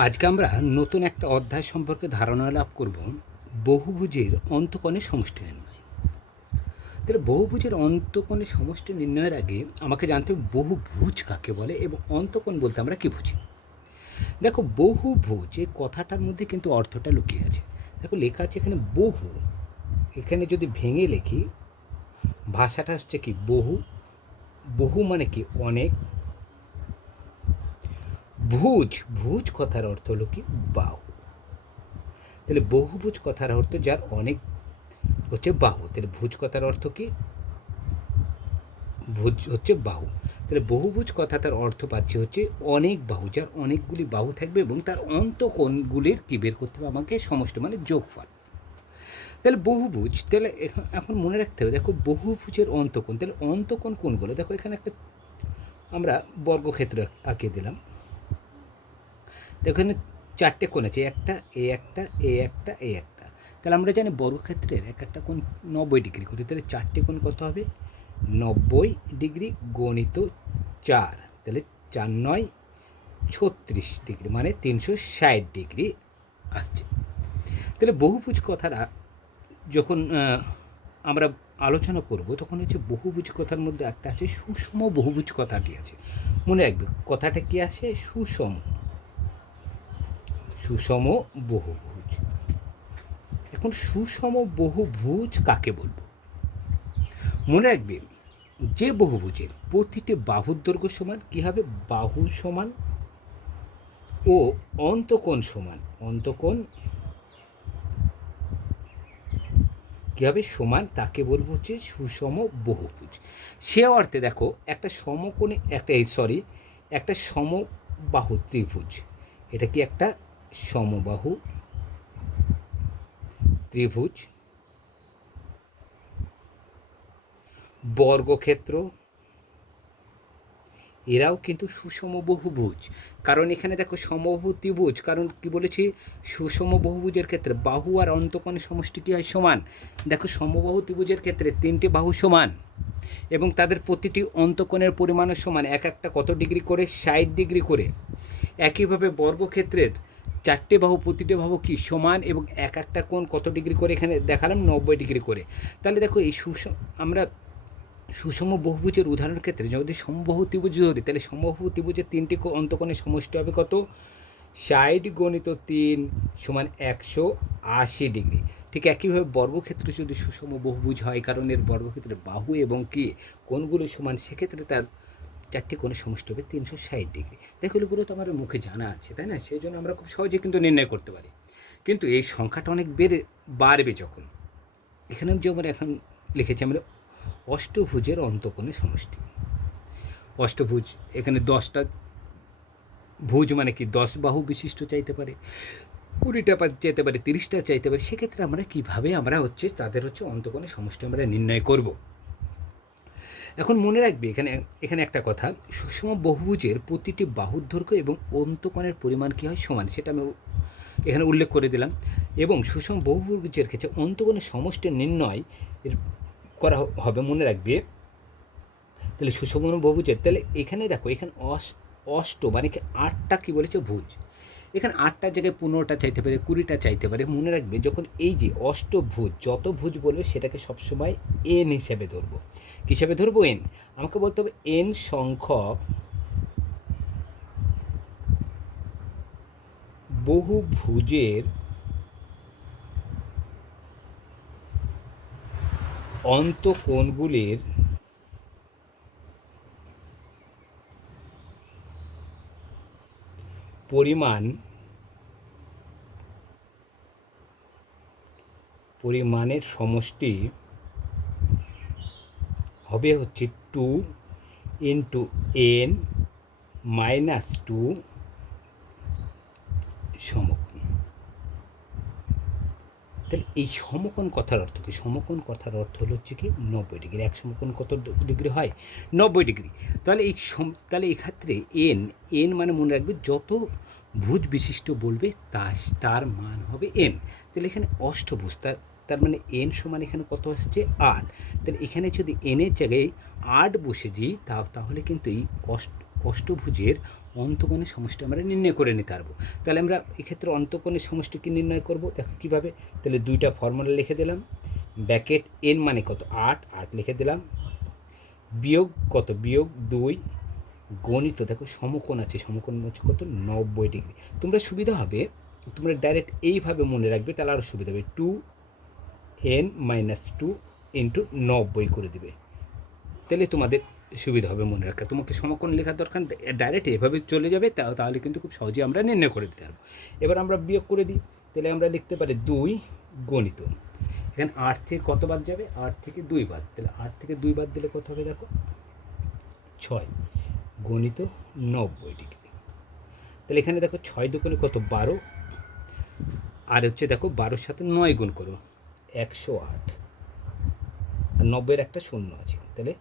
আজকে আমরা নতুন একটা অধ্যায় সম্পর্কে ধারণা লাভ করব বহুভুজের অন্তকণের সমষ্টি নির্ণয়। তাহলে বহুভুজের অন্তকণের সমষ্টি নির্ণয়ের আগে আমাকে জানতে হবে বহুভুজ কাকে বলে এবং অন্তকণ বলতে আমরা কী বুঝি? দেখো, বহুভুজ এই কথাটার মধ্যে কিন্তু অর্থটা লুকিয়ে আছে। দেখো, লেখা আছে এখানে বহু। এখানে যদি ভেঙে লিখি, ভাষাটা হচ্ছে কি বহু। বহু মানে কি? অনেক। ভুজ ভুজ কথার অর্থ হলো কি? বাহু। তাহলে বহুভুজ কথার অর্থ যার অনেক হচ্ছে বাহু। তাহলে ভুজ কথার অর্থ কি? ভুজ হচ্ছে বাহু। তাহলে বহুভুজ কথা তার অর্থ পাচ্ছে হচ্ছে অনেক বাহু, যার অনেকগুলি বাহু থাকবে এবং তার অন্তকোণগুলির কি বের করতে হবে? আমাকে সমষ্টি মানে যোগফল। তাহলে বহুভুজ তাহলে এখন এখন মনে রাখতে হবে, দেখো বহুভুজের অন্তকোণ, তাহলে অন্তকোণ কোনগুলো দেখো এখানে একটা আমরা বর্গক্ষেত্র আঁকিয়ে দিলাম। এখানে চারটে কোণ আছে, একটা, এ একটা এ একটা এ একটা। তাহলে আমরা জানি বর্গক্ষেত্রের এক একটা কোণ নব্বই ডিগ্রি করি তাহলে চারটে কোণ কত হবে? নব্বই ডিগ্রি গণিত চার, তাহলে চার নয়, ছত্রিশ ডিগ্রি মানে তিনশো ষাট ডিগ্রি আসছে। তাহলে বহুভুজ কথার আ- যখন আমরা আলোচনা করব, তখন হচ্ছে বহুভুজ কথার মধ্যে একটা আছে সুষম বহুভুজ কথাটি আছে। মনে রাখবে, কথাটা কি আছে? সুষম। সুষম বহুভুজ। এখন সুষম বহুভুজ কাকে বলব? মনে রাখবে যে বহুভুজের প্রতিটি বাহুর দৈর্ঘ্য সমান, কী হবে? বাহু সমান ও অন্তকোণ সমান। অন্তকোণ কী হবে? সমান, তাকে বলব হচ্ছে সুষম বহুভুজ। সে অর্থে দেখো, একটা সমকোণে, একটা সরি একটা সমবাহু ত্রিভুজ। এটা কি একটা সমবাহু, ত্রিভুজ, বর্গক্ষেত্র। এরাও কিন্তু সুষম বহুভুজ কারণ এখানে দেখো সমবাহু ত্রিভুজ, কারণ কি বলেছি? সুষম বহুভুজের ক্ষেত্রে বাহু আর অন্তকোণের সমষ্টি কী হয় সমান। দেখো সমবাহু ত্রিভুজের ক্ষেত্রে তিনটে বাহু সমান এবং তাদের প্রতিটি অন্তকোণের পরিমাণও সমান। এক একটা কত ডিগ্রি করে? ষাট ডিগ্রি করে। একইভাবে বর্গক্ষেত্রের চারটে বাহু, প্রতিটি বাহু কি সমান এবং এক একটা কোণ কত ডিগ্রি করে এখানে দেখালাম? নব্বই ডিগ্রি করে। তাহলে দেখো এই সুষম আমরা সুষম বহুভুজের উদাহরণের ক্ষেত্রে যদি সমবাহু ত্রিভুজ ধরি, তাহলে সমবাহু ত্রিভুজের তিনটি অন্তকোণের সমষ্টি হবে কত? ষাট গণিত তিন সমান একশো আশি ডিগ্রি। ঠিক একইভাবে বর্গক্ষেত্র যদি সুষম বহুভুজ হয়, কারণ এর বর্গক্ষেত্রে বাহু এবং কি কোণগুলো সমান, সেক্ষেত্রে তার চারটি কোণের সমষ্টি হবে তিনশো ষাট ডিগ্রি। দেখো এগুলো তো আমাদের মুখে জানা আছে, তাই না? সেই জন্য আমরা খুব সহজে কিন্তু নির্ণয় করতে পারি। কিন্তু এই সংখ্যাটা অনেক বেড়ে, বাড়বে যখন। এখানেও যেমন এখন লিখেছি, আমরা অষ্টভুজের অন্তকোণের সমষ্টি। অষ্টভুজ, এখানে দশটা ভুজ মানে কি? দশ বাহু বিশিষ্ট চাইতে পারে, কুড়িটা চাইতে পারে, তিরিশটা চাইতে পারে। সেক্ষেত্রে আমরা কীভাবে আমরা হচ্ছে তাদের হচ্ছে অন্তকোণের সমষ্টি আমরা নির্ণয় করব? এখন মনে রাখবে, এখানে এখানে একটা কথা সুষম বহুভুজের প্রতিটি বাহুর দৈর্ঘ্য এবং অন্তকণের পরিমাণ কী হয় সমান, সেটা আমি এখানে উল্লেখ করে দিলাম। এবং সুষম বহুভুজের ক্ষেত্রে অন্তকণের সমষ্টি নির্ণয় এর করা হবে, মনে রাখবে। তাহলে সুষম বহুভুজের, তাহলে এখানে দেখো, এখানে অষ্ট মানে কি আটটা কী বলেছে? ভুজ। এখানে আটটার জায়গায় পনেরোটা চাইতে পারে, কুড়িটা চাইতে পারে। মনে রাখবে যখন এই যে অষ্টভুজ, যত ভুজ বলবে সেটাকে সবসময় এন হিসেবে ধরবো। হিসেবে ধরবো এন আমাকে বলতে হবে এন সংখ্যক বহুভুজের অন্তকোণগুলির পরিমাণ পরিমাণের সমষ্টি হবে হচ্ছে two into N minus two সমকোণ তাহলে এই সমকোণ কথার অর্থ কি? সমকোণ কথার অর্থ হলো হচ্ছে কি? নব্বই ডিগ্রি। এক সমকোণ কত ডিগ্রি হয়? নব্বই ডিগ্রি। তাহলে এই সম তাহলে এক্ষেত্রে এন এন মানে মনে রাখবে যত ভুজ বিশিষ্ট বলবে তা তার মান হবে এন তাহলে এখানে অষ্টভুজ, তার তার মানে এন সমান এখানে কত আসছে? আট। তাহলে এখানে যদি এনের জায়গায় আট বসে দিই তাহলে কিন্তু এই অষ্ট অষ্টভুজের অন্তকোণের সমষ্টি আমরা নির্ণয় করে নিতে পারব। তাহলে আমরা এক্ষেত্রে অন্তকোণের সমষ্টি কি নির্ণয় করব। দেখো কীভাবে? তাহলে দুইটা ফর্মুলা লিখে দিলাম। ব্যাকেট এন মানে কত? আট। আট লিখে দিলাম। বিয়োগ কত? বিয়োগ দুই। গণিত দেখো সমকোণ আছে। সমকোণ হচ্ছে কত? নব্বই ডিগ্রি। তোমরা সুবিধা হবে, তোমরা ডাইরেক্ট এইভাবে মনে রাখবে, তাহলে আরও সুবিধা হবে। Two N minus two into নব্বই করে দিবে। তাহলে তোমাদের সুবিধা হবে মনে রাখা তোমাকে সমকোণ লেখার দরকার ডাইরেক্ট এভাবে চলে যাবে তাহলে কিন্তু খুব সহজে আমরা নির্ণয় করে দিতে পারব। এবার আমরা বিয়োগ করে দিই। তাহলে আমরা লিখতে পারি দুই গণিত। এখানে আট থেকে কত বাদ যাবে? আট থেকে দুই বাদ। তাহলে আট থেকে দুই বাদ দিলে কত হবে দেখো? ছয়। গণিত নব্বই ডিগ্রি। তাহলে এখানে দেখো ছয় দুগুণে কত? বারো। আর হচ্ছে দেখো বারোর সাথে নয় গুণ করো। একশো আট। আর নব্বইয়ের একটা শূন্য আছে। তাহলে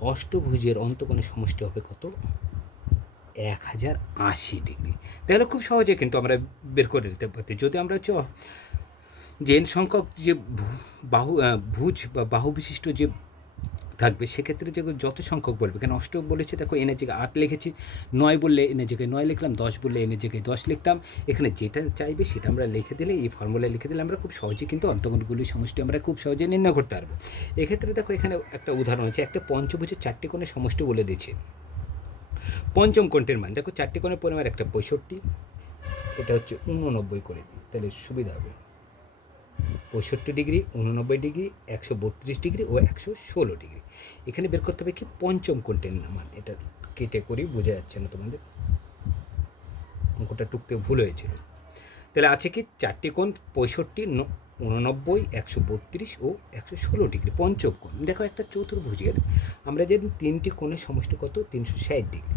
অষ্টভুজের অন্তকোণের সমষ্টি হবে কত? এক হাজার আশি ডিগ্রি। তাহলে খুব সহজে কিন্তু আমরা বের করে নিতে পারি যদি আমরা হচ্ছে যে সংখ্যক যে বাহু ভুজ বা বাহু বিশিষ্ট যে থাকবে, সেক্ষেত্রে যে যত সংখ্যক বলবে, কেন অষ্ট বলেছে, দেখো এনের জায়গায় আট লিখেছি, নয় বললে এনের জায়গায় নয় লিখলাম, দশ বললে এনের জায়গায় দশ লিখতাম, এখানে যেটা চাইবে সেটা আমরা লিখে দিলে, এই ফর্মুলা লিখে দিলে আমরা খুব সহজে কিন্তু অন্তগুলির সমষ্টি আমরা খুব সহজে নির্ণয় করতে পারব। এক্ষেত্রে দেখো এখানে একটা উদাহরণ আছে, একটা পঞ্চভুজের চারটি কোণের সমষ্টি বলে দিয়েছে। পঞ্চম কোণটির মান, দেখো চারটি কোণের পরিমাণ একটা পঁয়ষট্টি, এটা হচ্ছে উননব্বই করে দিই, তাহলে সুবিধা হবে। পঁয়ষট্টি ডিগ্রি, উননব্বই ডিগ্রি, একশো বত্রিশ ডিগ্রি ও একশো ষোলো ডিগ্রি। এখানে বের করতে হবে কি পঞ্চম কোণটির মান। এটা কেটে করি বোঝা যাচ্ছে না তোমাদের। অঙ্কটা টুকতে ভুল হয়েছিল। তাহলে আছে কি চারটি কোণ পঁয়ষট্টি উননব্বই, একশো বত্রিশ ও একশো ষোলো ডিগ্রি, পঞ্চম কোণ। দেখো একটা চতুর্ভুজের আমরা জানি তিনটি কোণের সমষ্টি কত? তিনশো ষাট ডিগ্রি।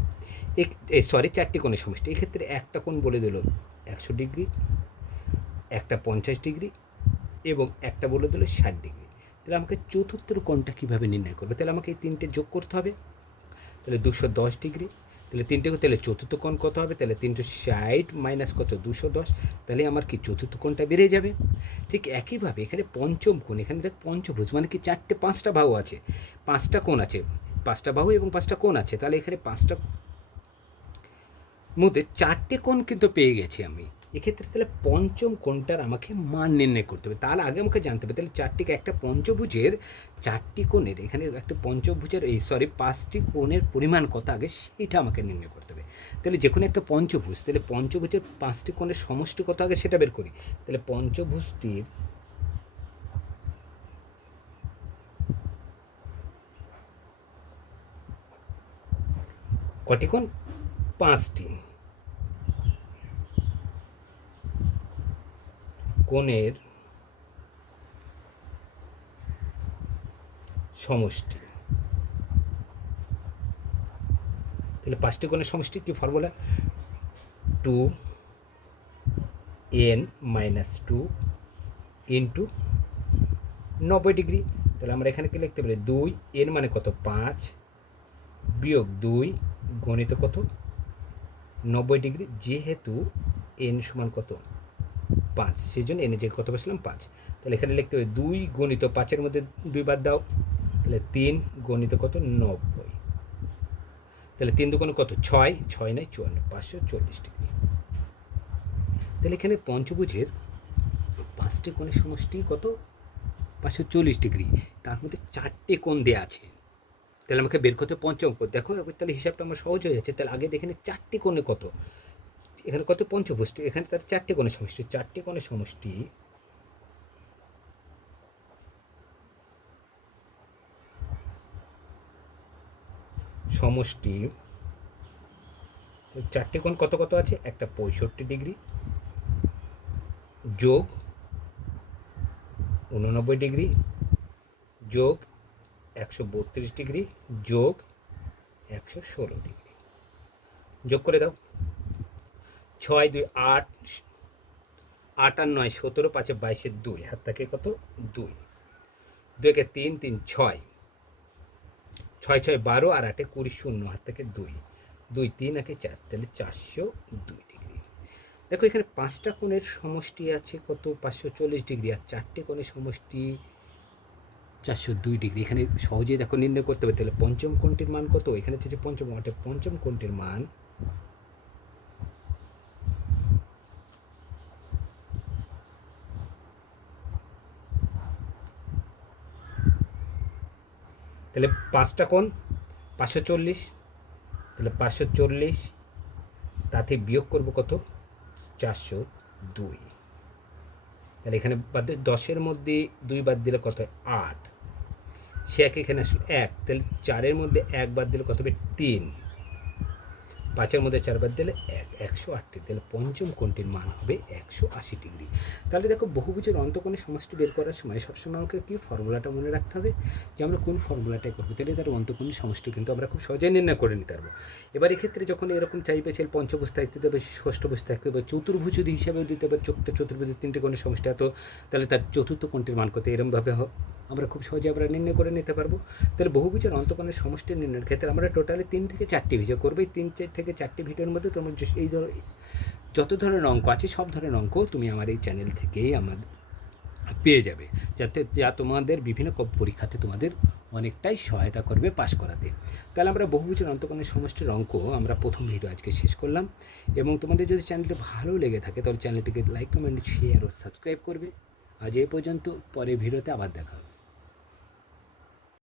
এই সরি চারটি কোণের সমষ্টি। এক্ষেত্রে একটা কোণ বলে দিল একশো ডিগ্রি, একটা পঞ্চাশ ডিগ্রি এবং একটা বলে দিল ষাট ডিগ্রি। তাহলে আমাকে চতুর্থ কোণটা কীভাবে নির্ণয় করবে? তাহলে আমাকে এই তিনটে যোগ করতে হবে। তাহলে দুশো দশ ডিগ্রি। তাহলে তিনটে তাহলে চতুর্থ কোণ কত হবে? তাহলে তিনশো ষাট মাইনাস কত? দুশো দশ। তাহলে আমার কি চতুর্থ কোণটা বেড়ে যাবে? ঠিক একইভাবে এখানে পঞ্চম কোণ, এখানে দেখ পঞ্চভুজ মানে কি চারটে পাঁচটা বাহু আছে। পাঁচটা কোণ আছে, পাঁচটা বাহু এবং পাঁচটা কোণ আছে। তাহলে এখানে পাঁচটা মধ্যে চারটে কোণ কিন্তু পেয়ে গেছি আমি। এক্ষেত্রে তাহলে পঞ্চম কোণটার আমাকে মান নির্ণয় করতে হবে। তাহলে আগে আমাকে জানতে হবে, তাহলে চারটিকে একটা পঞ্চভুজের চারটি কোণের, এখানে একটা পঞ্চভুজের এই সরি পাঁচটি কোণের পরিমাণ কত আগে সেটা আমাকে নির্ণয় করতে হবে। তাহলে যে কোনো একটা পঞ্চভুজ, তাহলে পঞ্চভুজের পাঁচটি কোণের সমষ্টি কত আগে সেটা বের করি। তাহলে পঞ্চভুজটির কটি কোণ? পাঁচটি। কোণের সমষ্টি। তাহলে পাঁচটি কোণের সমষ্টি কি formula two N minus two into নব্বই ডিগ্রি তাহলে আমরা এখানে কি লিখতে পারি? দুই এন মানে কত? পাঁচ। বিয়োগ দুই গণিত কত? নব্বই ডিগ্রি যেহেতু এন সমান কত? পাঁচ সেই জন্য এনে যে কত বসলাম পাঁচ। তাহলে এখানে লিখতে হবে দুই গণিত পাঁচের মধ্যে দুই বাদ দাও। তাহলে তিন গণিত কত? নব্বই। তাহলে তিন দুগুণে কত? ছয়। ছয় নয়, চুয়ান্ন। পাঁচশো চল্লিশ ডিগ্রি। তাহলে এখানে পঞ্চভুজের পাঁচটি কোণের সমষ্টি কত? পাঁচশো চল্লিশ ডিগ্রি। তার মধ্যে চারটে কোণ দেওয়া আছে। তাহলে আমাকে বের করতে পঞ্চম কোণ। দেখো, তাহলে হিসাবটা আমার সহজ হয়ে যাচ্ছে। তাহলে আগে দেখে চারটি কোণে কত? এখানে কত পঞ্চভুষ্টি? এখানে তার চারটে কোণের সমষ্টি চারটে কোণের সমষ্টি সমষ্টি চারটে কোণ কত কত আছে? একটা পঁয়ষট্টি ডিগ্রি যোগ উননব্বই ডিগ্রি যোগ একশো বত্রিশ ডিগ্রি যোগ একশো ষোলো ডিগ্রি। যোগ করে দাও। ছয় দুই আট আট আর নয় সতেরো, পাঁচে বাইশের দুই। হাত থাকে কত? দুই। দুইকে তিন তিন ছয়। ছয় ছয় বারো আর আটে কুড়ি শূন্য, হাত থেকে দুই। দুই, তিন একে চার, তাহলে চারশো দুই ডিগ্রি। দেখো, এখানে পাঁচটা কোণের সমষ্টি আছে কত? পাঁচশো চল্লিশ ডিগ্রি আর চারটে কোণের সমষ্টি চারশো দুই ডিগ্রি। এখানে সহজেই দেখো নির্ণয় করতে হবে। তাহলে পঞ্চম কোণটির মান কত? এখানে হচ্ছে পঞ্চম অর্থাৎ পঞ্চম কোণটির মান তাহলে পাঁচটা কোণ, পাঁচশো চল্লিশ, তাহলে পাঁচশো চল্লিশ, তাতে বিয়োগ করব কত? চারশো দুই। তাহলে এখানে বাদ দশের মধ্যে দুই বাদ দিলে কত আট। সে এক এখানে আসলে এক, তাহলে চারের মধ্যে এক বাদ দিলে কত হবে? তিন। পাঁচের মধ্যে চার বাদ দিলে এক, একশো আটটি, তাহলে পঞ্চম কোণটির মান হবে একশো আশি ডিগ্রি। তাহলে দেখো বহুভুজের অন্তকোণের সমষ্টি বের করার সময় সবসময় আমাকে কি ফর্মুলাটা মনে রাখতে হবে? যে আমরা কোন ফর্মুলাটাই করব? তাহলে তার অন্তকোণের সমষ্টি কিন্তু আমরা খুব সহজেই নির্ণয় করে নিতে পারব। এবার এক্ষেত্রে যখন এরকম চাইবে ছেলে পঞ্চভুজ থাকতে দেবে ষষ্ঠভুজ থাকতে হবে চতুর্ভুজ যদি হিসাবেও দিতে পারে চতুর্ভুজের তিনটে কোণের সমষ্টি, এত তাহলে তার চতুর্থ কোণটির মান কত? এরমভাবে হোক আমরা খুব সহজে আমরা নির্ণয় করে নিতে পারব। তাহলে বহুভুজের অন্তকোণের সমষ্টি নির্ণয়ের ক্ষেত্রে আমরা টোটালি তিন থেকে চারটি ভিডিও করব। এই তিন চে- থেকে চারটি ভিডিওর মধ্যে তোমার এই ধর, যত ধরনের অঙ্ক আছে, সব ধরনের অঙ্ক তুমি আমার এই চ্যানেল থেকেই আমার পেয়ে যাবে। যাতে যা তোমাদের বিভিন্ন পরীক্ষাতে তোমাদের অনেকটাই সহায়তা করবে পাশ করাতে। তাহলে আমরা বহুভুজের অন্তকোণের সমষ্টির অঙ্ক আমরা প্রথম ভিডিও আজকে শেষ করলাম। এবং তোমাদের যদি চ্যানেলটি ভালো লেগে থাকে, তাহলে চ্যানেলটিকে লাইক কমেন্ট শেয়ার ও সাবস্ক্রাইব করবে। আজ এ পর্যন্ত পরে ভিডিওতে আবার দেখা হবে।